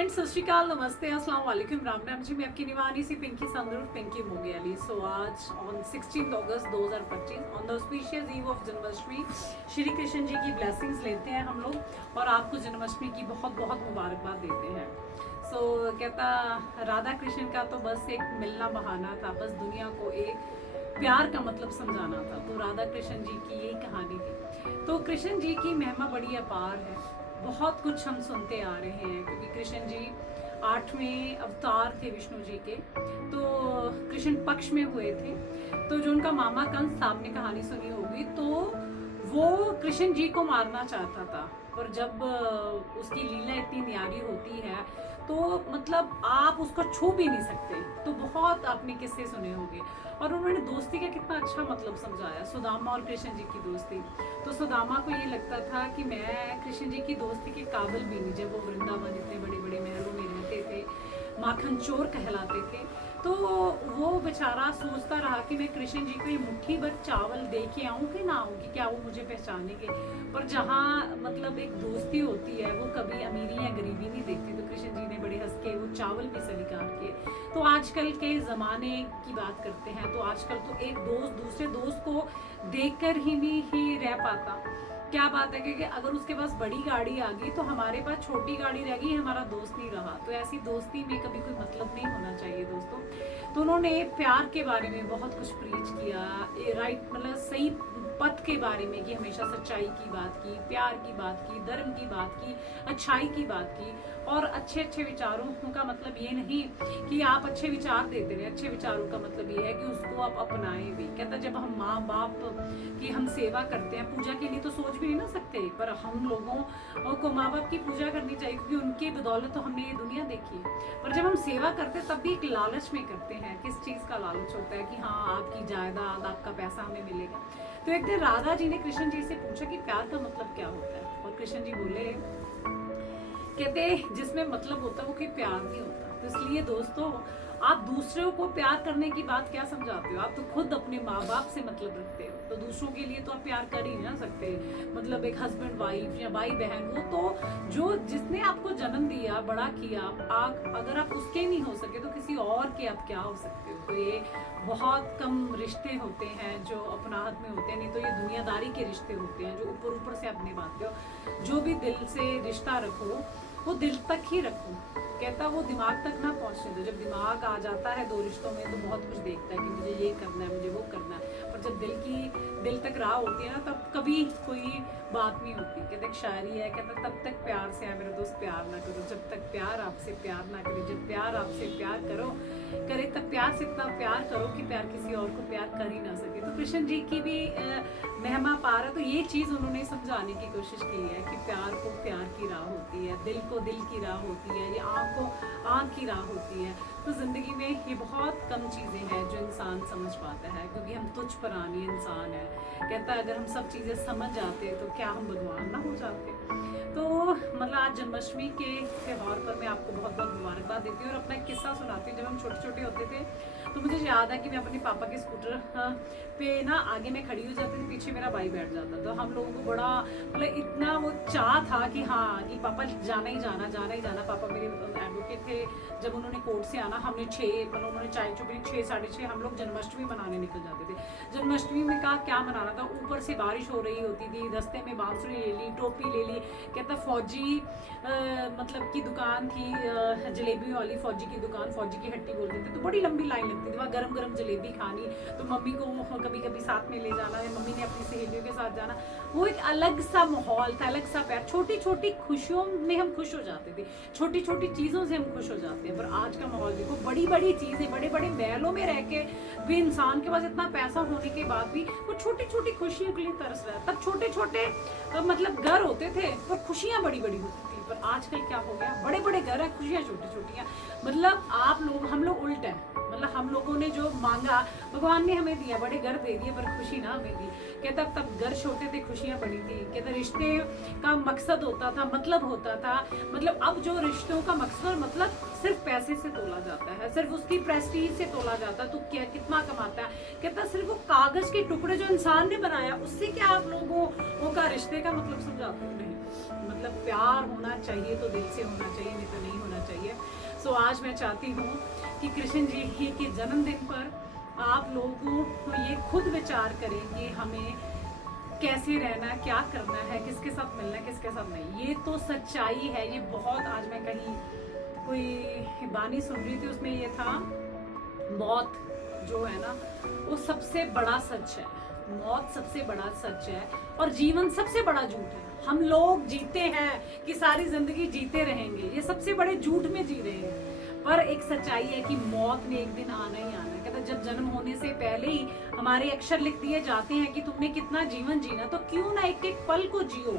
Friends, सत श्री अकाल, नमस्ते, अस्सलाम वालेकुम, राम राम जी। मैं आपकी निवानी सी पिंकी संदरूर, पिंकी मोगियाली। सो आज on 16 August 2025 on the auspicious eve of Janmashtami Shri Krishna ji की ब्लेसिंग्स लेते हैं हम लोग और आपको जन्माष्टमी की बहुत बहुत मुबारकबाद देते हैं। सो कहता राधा कृष्ण का तो बस एक मिलना बहाना था, बस दुनिया को एक प्यार का मतलब समझाना था। तो राधा कृष्ण जी की यही कहानी थी। तो कृष्ण जी की महिमा बड़ी अपार है, बहुत कुछ हम सुनते आ रहे हैं क्योंकि कृष्ण जी 8वें अवतार थे विष्णु जी के। तो कृष्ण पक्ष में हुए थे। तो जो उनका मामा कंस था, आपने कहानी सुनी होगी, तो वो कृष्ण जी को मारना चाहता था। पर जब उसकी लीला इतनी न्यारी होती है तो मतलब आप उसको छू भी नहीं सकते। तो बहुत आपने किस्से सुने होंगे। और उन्होंने दोस्ती का कितना अच्छा मतलब समझाया, सुदामा और कृष्ण जी की दोस्ती। तो सुदामा को ये लगता था कि मैं कृष्ण जी की दोस्ती के काबिल भी नहीं। जब वो वृंदावन इतने बड़े बड़े महलों में रहते थे, माखन चोर कहलाते थे, तो वो बेचारा सोचता रहा कि मैं कृष्ण जी को ये मुट्ठी भर चावल दे के आऊँ कि ना आऊँ, कि क्या वो मुझे पहचानेंगे। पर जहाँ मतलब एक दोस्ती होती है वो कभी अमीरी या गरीबी नहीं देखती। तो कृष्ण जी ने बड़े हंस के वो चावल भी स्वीकार किए। तो आजकल के ज़माने की बात करते हैं तो आजकल तो एक दोस्त दूसरे दोस्त को देखकर ही नहीं ही रह पाता। क्या बात है कि अगर उसके पास बड़ी गाड़ी आ गई तो हमारे पास छोटी गाड़ी रह गई, हमारा दोस्त नहीं रहा। तो ऐसी दोस्ती में कभी कोई मतलब नहीं होना चाहिए दोस्तों। तो उन्होंने प्यार के बारे में बहुत कुछ प्रीच किया, राइट मतलब सही पथ के बारे में, कि हमेशा सच्चाई की बात की, प्यार की बात की, धर्म की बात की, अच्छाई की बात की। और अच्छे अच्छे विचारों का मतलब ये नहीं कि आप अच्छे विचार देते रहे, अच्छे विचारों का मतलब ये है कि उसको आप अपनाएं भी। कहता जब हम माँ बाप की हम सेवा करते हैं, पूजा के लिए तो सोच भी नहीं ना सकते, पर हम लोगों को माँ बाप की पूजा करनी चाहिए क्योंकि उनकी बदौलत तो हमने ये दुनिया देखी है। पर जब हम सेवा करते हैं तब भी एक लालच में करते हैं। किस चीज़ का लालच होता है कि हाँ आपकी जायदाद, आपका पैसा हमें मिलेगा। तो एक दिन राधा जी ने कृष्ण जी से पूछा कि प्यार का मतलब क्या होता है। और कृष्ण जी बोले, कहते जिसमें मतलब होता है वो कोई प्यार नहीं होता। तो इसलिए दोस्तों, आप दूसरों को प्यार करने की बात क्या समझाते हो? आप तो खुद अपने माँ बाप से मतलब रखते हो, तो दूसरों के लिए तो आप प्यार कर ही ना सकते। मतलब एक हस्बैंड वाइफ या भाई बहन, वो तो जो जिसने आपको जन्म दिया, बड़ा किया, आप अगर आप उसके नहीं हो सके तो किसी और के आप क्या हो सकते हो। तो ये बहुत कम रिश्ते होते हैं जो अपनाहत में होते हैं, नहीं तो ये दुनियादारी के रिश्ते होते हैं जो ऊपर ऊपर से आप निभाते हो। जो भी दिल से रिश्ता रखो वो दिल तक ही रखो। कहता वो दिमाग तक ना पहुंचने दो। जब दिमाग आ जाता है दो रिश्तों में तो बहुत कुछ देखता है कि मुझे ये करना है, मुझे वो करना है। पर जब दिल तक राह होती है ना, तब कभी कोई बात नहीं होती। कहते एक शायरी है, कहता तब तक प्यार से है मेरे दोस्त प्यार ना करो, जब तक प्यार आपसे प्यार ना करे। जब प्यार आपसे प्यार करे तब प्यार से इतना प्यार करो कि प्यार किसी और को प्यार कर ही ना सके। तो कृष्ण जी की भी महिमा पार है। तो ये चीज़ उन्होंने समझाने की कोशिश की है कि प्यार को प्यार की राह होती है, दिल को दिल की राह होती है, ये आँख को आँख की राह होती है। तो ज़िंदगी में ये बहुत कम चीज़ें हैं जो इंसान समझ पाता है, क्योंकि हम तुच्छ प्राणी इंसान है। कहता है अगर हम सब चीज़ें समझ जाते तो क्या हम भगवान ना हो जाते। तो मतलब आज जन्माष्टमी के त्यौहार पर मैं आपको बहुत बहुत मुबारकबाद देती हूँ और अपना एक किस्सा सुनाती हूँ। जब हम छोटे छोटे होते थे तो मुझे याद है कि मैं अपने पापा के स्कूटर पे ना आगे मैं खड़ी हो जाती थी, पीछे मेरा भाई बैठ जाता। तो हम लोगों को बड़ा मतलब इतना वो चाह था कि हाँ कि पापा जाना ही जाना, जाना ही जाना। पापा मेरे एडवोकेट थे। जब उन्होंने कोर्ट से आना, हमने 6 मतलब उन्होंने चाय चुपड़ी 6 साढ़े 6 हम लोग जन्माष्टमी मनाने निकल जाते थे। जन्माष्टमी में का क्या मनाना था, ऊपर से बारिश हो रही होती थी, रास्ते में बांसुरी ले ली, टोपी ले ली। कहता फौजी मतलब की दुकान थी, जलेबी वाली फौजी की दुकान, फौजी की हट्टी बोलते थे। तो बड़ी लंबी लाइन लगती थी, वहाँ गरम गरम जलेबी खानी। तो मम्मी को कभी कभी साथ में ले जाना, या मम्मी ने अपनी सहेलियों के साथ जाना। वो एक अलग सा माहौल था, अलग सा प्यार। छोटी छोटी खुशियों में हम खुश हो जाते थे, छोटी छोटी चीज़ों से हम खुश हो जाते हैं। पर आज का माहौल देखो, बड़ी बड़ी चीज़ें, बड़े बड़े महलों में रह के भी इंसान के पास इतना पैसा होने के बाद भी वो छोटी छोटी खुशियों के लिए तरस रहा है। तब छोटे छोटे मतलब घर होते थे पर खुशियाँ बड़ी बड़ी होती थी। पर आजकल क्या हो गया, बड़े बड़े घर हैं, खुशियाँ छोटी छोटी। मतलब हम लोग उल्ट हैं। मतलब हम लोगों ने जो मांगा भगवान ने हमें दिया, बड़े घर दे दिए पर खुशी ना हमें दी। कहता तब घर छोटे थे, खुशियाँ बड़ी थी। कहता रिश्ते का मकसद होता था, मतलब होता था। मतलब अब जो रिश्तों का मकसद और मतलब सिर्फ पैसे से तोला जाता है, सिर्फ उसकी प्रेस्टीज से तोला जाता है। तो क्या कितना कमाता है। कहता सिर्फ वो कागज के टुकड़े जो इंसान ने बनाया उससे क्या आप लोगों का रिश्ते का मतलब समझाते हो? नहीं। मतलब प्यार होना चाहिए तो दिल से होना चाहिए, नहीं तो नहीं होना चाहिए। सो आज मैं चाहती हूँ कि कृष्ण जी के जन्मदिन पर आप लोगों को ये खुद विचार करें कि हमें कैसे रहना, क्या करना है, किसके साथ मिलना है, किसके साथ नहीं। ये तो सच्चाई है। ये बहुत, आज मैं कहीं कोई बानी सुन रही थी, उसमें ये था, मौत जो है ना वो सबसे बड़ा सच है। मौत सबसे बड़ा सच है और जीवन सबसे बड़ा झूठ है। हम लोग जीते हैं कि सारी जिंदगी जीते रहेंगे, ये सबसे बड़े झूठ में जी रहे हैं। पर एक सच्चाई है कि मौत ने एक दिन आना ही आना है। कहता जब जन्म होने से पहले ही हमारे अक्षर लिख दिए जाते हैं कि तुमने कितना जीवन जीना, तो क्यों ना एक एक पल को जियो,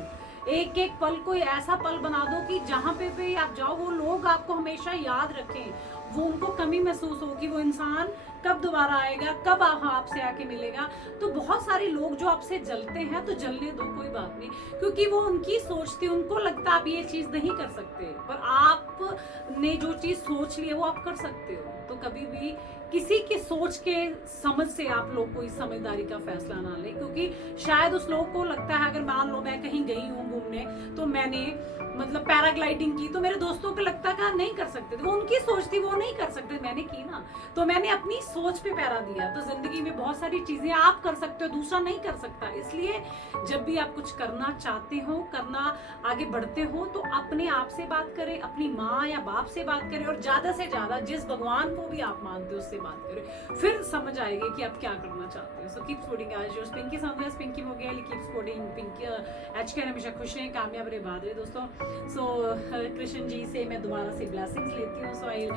एक एक पल को ऐसा पल बना दो कि जहाँ पे भी आप जाओ वो लोग आपको हमेशा याद रखें। वो उनको कमी महसूस हो कि वो इंसान कब दोबारा आएगा, कब आपसे आके मिलेगा। तो बहुत सारे लोग जो आपसे जलते हैं तो जलने दो, कोई बात नहीं, क्योंकि वो उनकी सोच थी, उनको लगता आप ये चीज नहीं कर सकते, पर आपने जो चीज सोच ली है वो आप कर सकते हो। तो कभी भी किसी की सोच के समझ से आप लोग कोई समझदारी का फैसला ना लें, क्योंकि शायद उस लोग को लगता है, अगर मान लो मैं कहीं गई हूँ घूमने तो मैंने मतलब पैराग्लाइडिंग की, तो मेरे दोस्तों को लगता है नहीं कर सकते थे, वो उनकी सोच थी, वो नहीं कर सकते, मैंने की ना, तो मैंने अपनी सोच पे पैरा दिया। तो जिंदगी में बहुत सारी चीजें आप कर सकते हो, दूसरा नहीं कर सकता। इसलिए जब भी आप कुछ करना चाहते हो, करना आगे बढ़ते हो, तो अपने आप से बात करें, अपनी माँ या बाप से बात करें, और ज्यादा से ज्यादा जिस भगवान को भी आप मानते हो उससे बात करें, फिर समझ आएगी कि आप क्या करना चाहते हो। सो कीप सपोर्टिंग आज yours Pinky Sandesh, Pinky Mogel, keep supporting Pinky HK, हमेशा खुश रहें, कामयाब रहे, बात रहे दोस्तों। सो कृष्ण जी से मैं दोबारा से ब्लेसिंग्स लेती हूँ। सो आई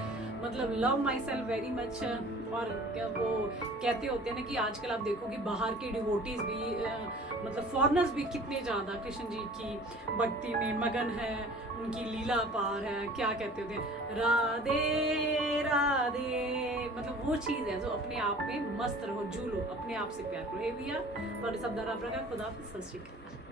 मतलब love my self very much. और क्या वो कहते होते हैं ना कि आजकल आप देखो कि बाहर के डिवोटीज भी मतलब फॉरेनर्स भी कितने ज़्यादा कृष्ण जी की भक्ति में मगन है, उनकी लीला पार है, क्या कहते होते हैं, राधे राधे, मतलब वो चीज़ है जो अपने आप में मस्त रहो, झूलो, अपने आप से प्यार करो। हे भैया, और सब दर आप रखा, खुदा, सत श्री अकाल।